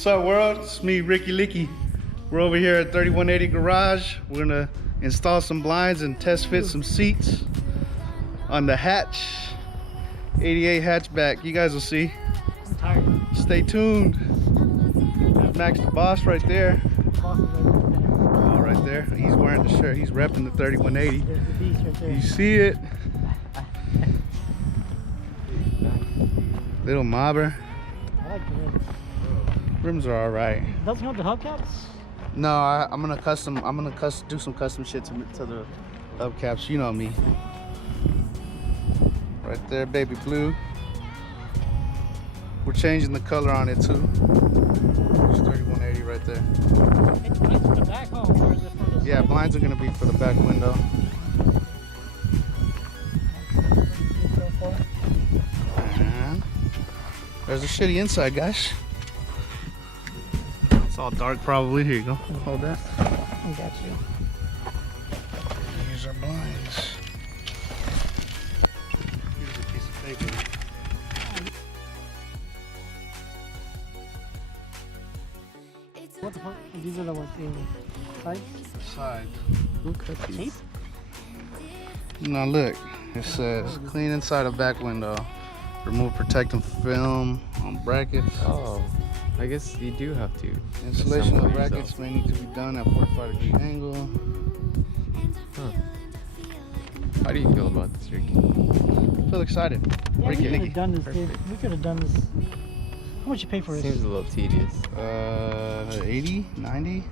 What's up, world? It's me, Ricky Licky. We're over here at 3180 Garage. We're gonna install some blinds and test fit some seats on the hatch. 88 hatchback. You guys will see. I'm tired. Stay tuned. Max the boss right there. Oh, right there. He's wearing the shirt. He's repping the 3180. There's the beast right there. You see it? Little mobber. I like the rims. Rims are all right. Doesn't have the hubcaps? No, I'm gonna do some custom shit to the hubcaps. You know me. Right there, baby blue. We're changing the color on it too. It's 3180 right there. It's for the back home, or is it for the Yeah, side? blinds are gonna be for the back window. And there's a shitty inside, guys. It's all dark probably. Here you go. Hold that. I got you. Here's our blinds. Here's a piece of paper. What the fuck? These are the ones in side? Side. Who cut Tape? these? Now look, it says clean inside of back window. Remove protective film on brackets. Oh, I guess you do have to. Installation assemble of it brackets yourself. may need to be done at 45-degree angle. Huh. How do you feel about this, Ricky? I feel excited. Yeah, we Ricky could have Licky. done this, dude. Perfect. We could have done this. How much you pay for this? Seems a little tedious. 80, 90?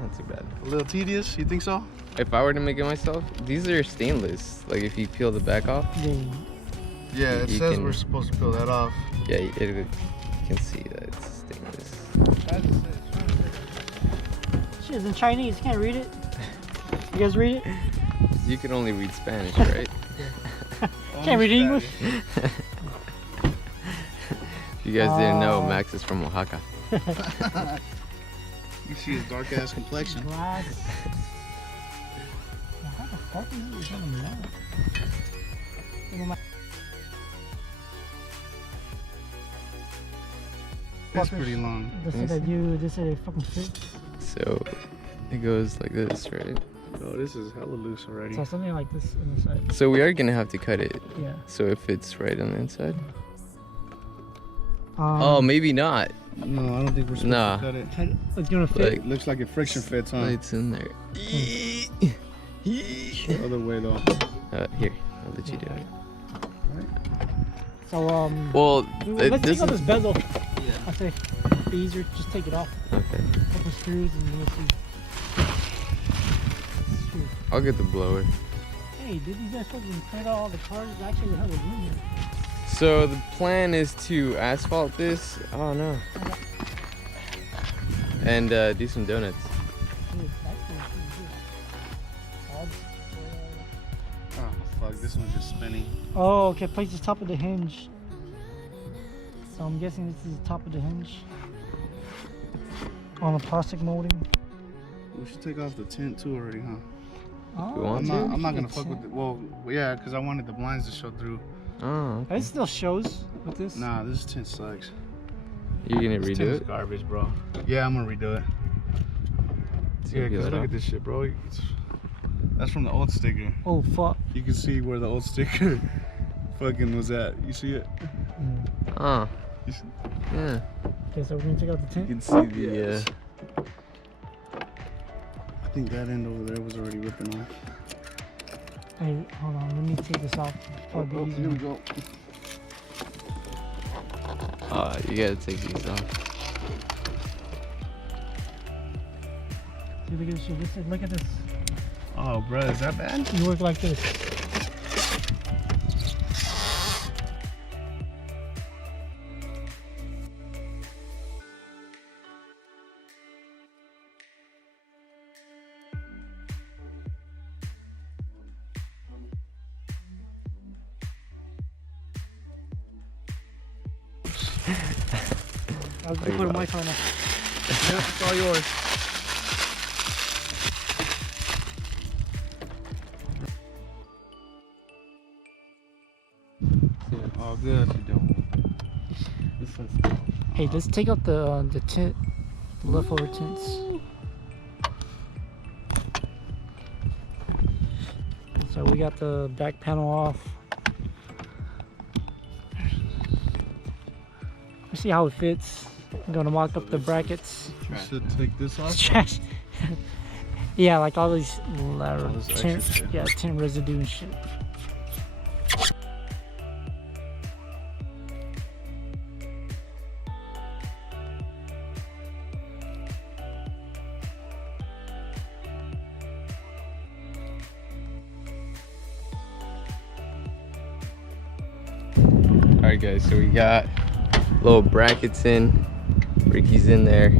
Not too bad. A little tedious, you think so? If I were to make it myself, these are stainless. Like if you peel the back off, Yeah, it You says can- we're supposed to peel that off. yeah, you can see that it's stainless. Shit, it's in Chinese. You can't read it. You guys read it? You can only read Spanish, right? Can't read English? If you guys didn't know, Oh. Max is from Oaxaca. You see his dark ass complexion. Glass. Now, how the fuck is it gonna melt? It's pretty long. They said that they said it fucking fits. So it goes like this, right? Oh, this is hella loose already. So something like this on the side. So we are gonna have to cut it. Yeah. So if it's right on the inside. Um, Oh, maybe not. No, I don't think we're supposed Nah. to cut it. It's gonna fit. Like, Looks like it friction fits, huh? it's in there. The other way though. Here, I'll let you do it. So Well, let's this take out is this bezel. I say, it'd be easier. Just take it off. okay. Couple screws and we'll see. Screw. I'll get the blower. Hey, did you guys fucking print out all the cars? Actually, we have a room here. So the plan is to asphalt this. Oh no. And do some donuts. Dude, actually, pretty good. Odds. Oh fuck, this one's just spinning. Oh, okay. Place the top of the hinge. So I'm guessing this is the top of the hinge. On the plastic molding. We should take off the tint too already, huh? Oh, You want to? I'm not gonna fuck with it. Well, yeah, because I wanted the blinds to show through. Oh, It still shows with this. Nah, this tint sucks. you're gonna This redo tint is it? garbage, bro. Yeah, I'm gonna redo it. It's Yeah, gonna because peel it look off. at this shit, bro. That's from the old sticker. Oh fuck. You can see where the old sticker fucking was at. You see it? Oh, You see- yeah. Okay, so we're gonna take out the You tint. can see the. Yes. I think that end over there was already ripping off. Hey, hold on. Let me take this off. Probably be Here we easier. go. You gotta take these off. Dude, look at this shit. Look at this. Oh, bro, is that bad? You work like this. I was gonna put a mic on it. Yeah, it's all yours. All good. This one's Hey, let's take out the tent, the leftover tents. So we got the back panel off. Let's see how it fits. I'm gonna mock up the brackets. You should take this off. It's trash. Yeah, like all these this extra tent, shit. yeah, tent residue and shit. Alright guys, so we got little brackets in. Ricky's in there.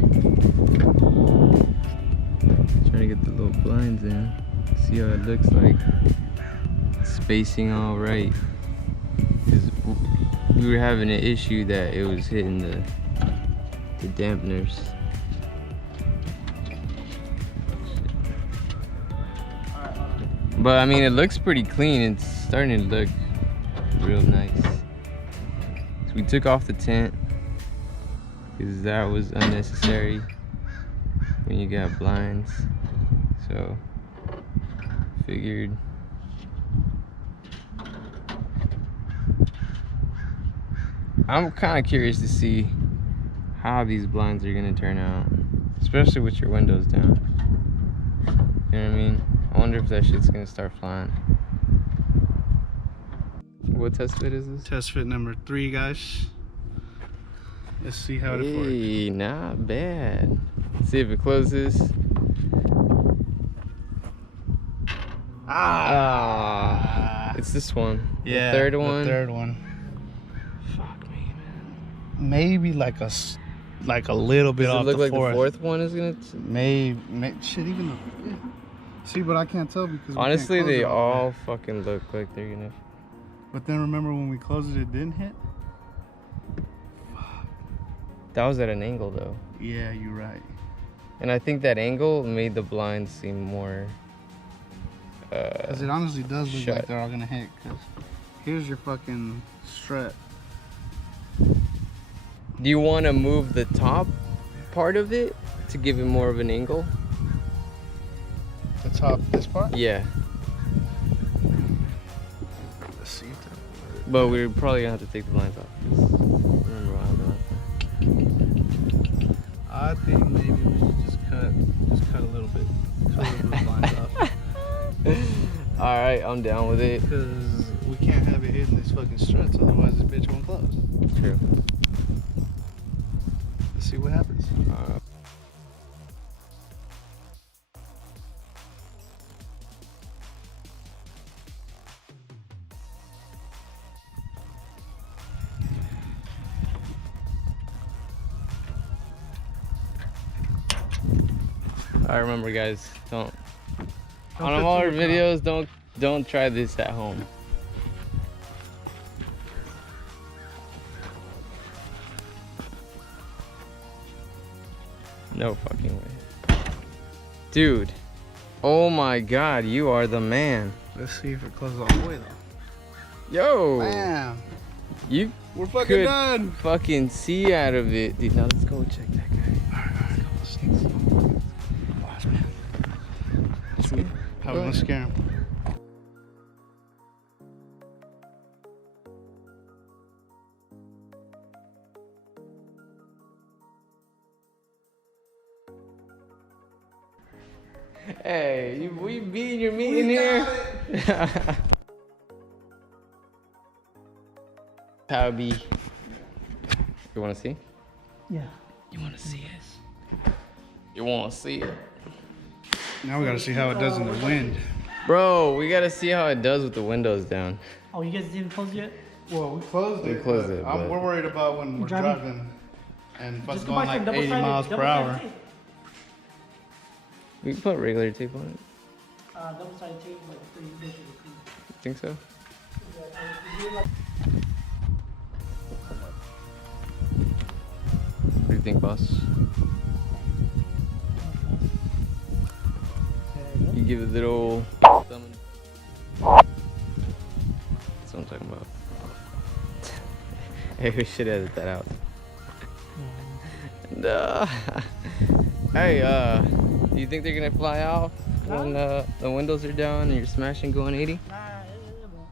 Trying to get the little blinds in. See how it looks like. Spacing all right. Because we were having an issue that it was hitting the dampeners. But I mean, it looks pretty clean. It's starting to look real nice. So we took off the tent because that was unnecessary when you got blinds. So figured I'm kind of curious to see how these blinds are gonna turn out, especially with your windows down. You know what I mean? I wonder if that shit's gonna start flying. What test fit is this? Test fit number 3, guys. Let's see how it works. Hey, not bad. Let's see if it closes. Ah, it's this one. Yeah, the third one. The third one. Fuck me, man. Maybe like a little bit Does off it look the like fourth. the fourth one is gonna? Maybe shit even. Yeah. See, but I can't tell because we Honestly, can't close they it all fucking look like they're gonna. But then remember when we closed it, it didn't hit. That was at an angle though, Yeah, you're right. and I think that angle made the blinds seem more. Because it honestly does look like shut. they're all gonna hit. Cause here's your fucking strut. Do you want to move the top part of it to give it more of an angle? The top, this part. Yeah, Let's see if that works. but we're probably gonna have to take the blinds off. 'Cause remember what happened last time? I think maybe we should just cut a little bit. Cut a little bit of lines off. All right, I'm down with it. Because we can't have it hitting these fucking struts, otherwise this bitch won't close. True. Let's see what happens. I remember, guys. Don't on put all our too much on. videos. Don't try this at home. No fucking way, dude. Oh my God, you are the man. Let's see if it closes all the way though. Yo, Bam! you We're fucking could done! fucking see out of it, dude. Now let's go check that guy. Let's go. Watch, man. How we gonna scare him? Hey, we beating your meat in here? How it be? You wanna see? Yeah. You wanna see it? You wanna see it? Now we gotta see how it does in the wind. Bro, we gotta see how it does with the windows down. Oh, you guys didn't close yet? Well, we closed it. We closed but it, but- we're worried about when we're Driving. driving and Just fucking go going back to like 80 double-sided- miles per double-sided hour. tape. We can put regular tape on it. Double-sided tape, like for you guys to see. Think so? What do you think, boss? You give it a little thumb. That's what I'm talking about. Hey, we should edit that out. Yeah. No. Hey, do you think they're gonna fly off when the windows are down and you're smashing going 80? Nah, it won't.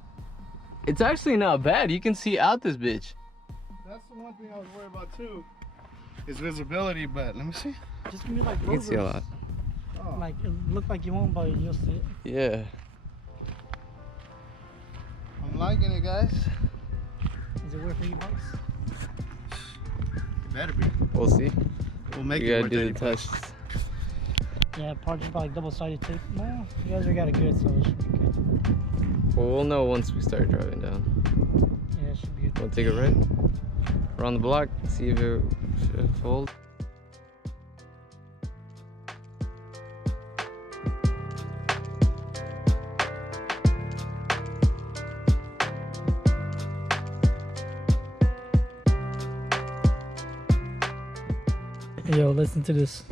It's actually not bad. You can see out this bitch. That's the one thing I was worried about too. Is visibility, but let me see. Just give me like You can see a lot. Oh. Like it look like you won't, but you'll see it. Yeah. I'm liking it, guys. Is it worth $80? It better be. We'll see. We'll make You it gotta worth do 80 the bucks. tests. Yeah, part just like double-sided tape. No, you guys already got it good, so it should be good. Well, we'll know once we start driving down. Yeah, it should be good. We'll take a ride around the block, see if it folds. Yo, listen to this.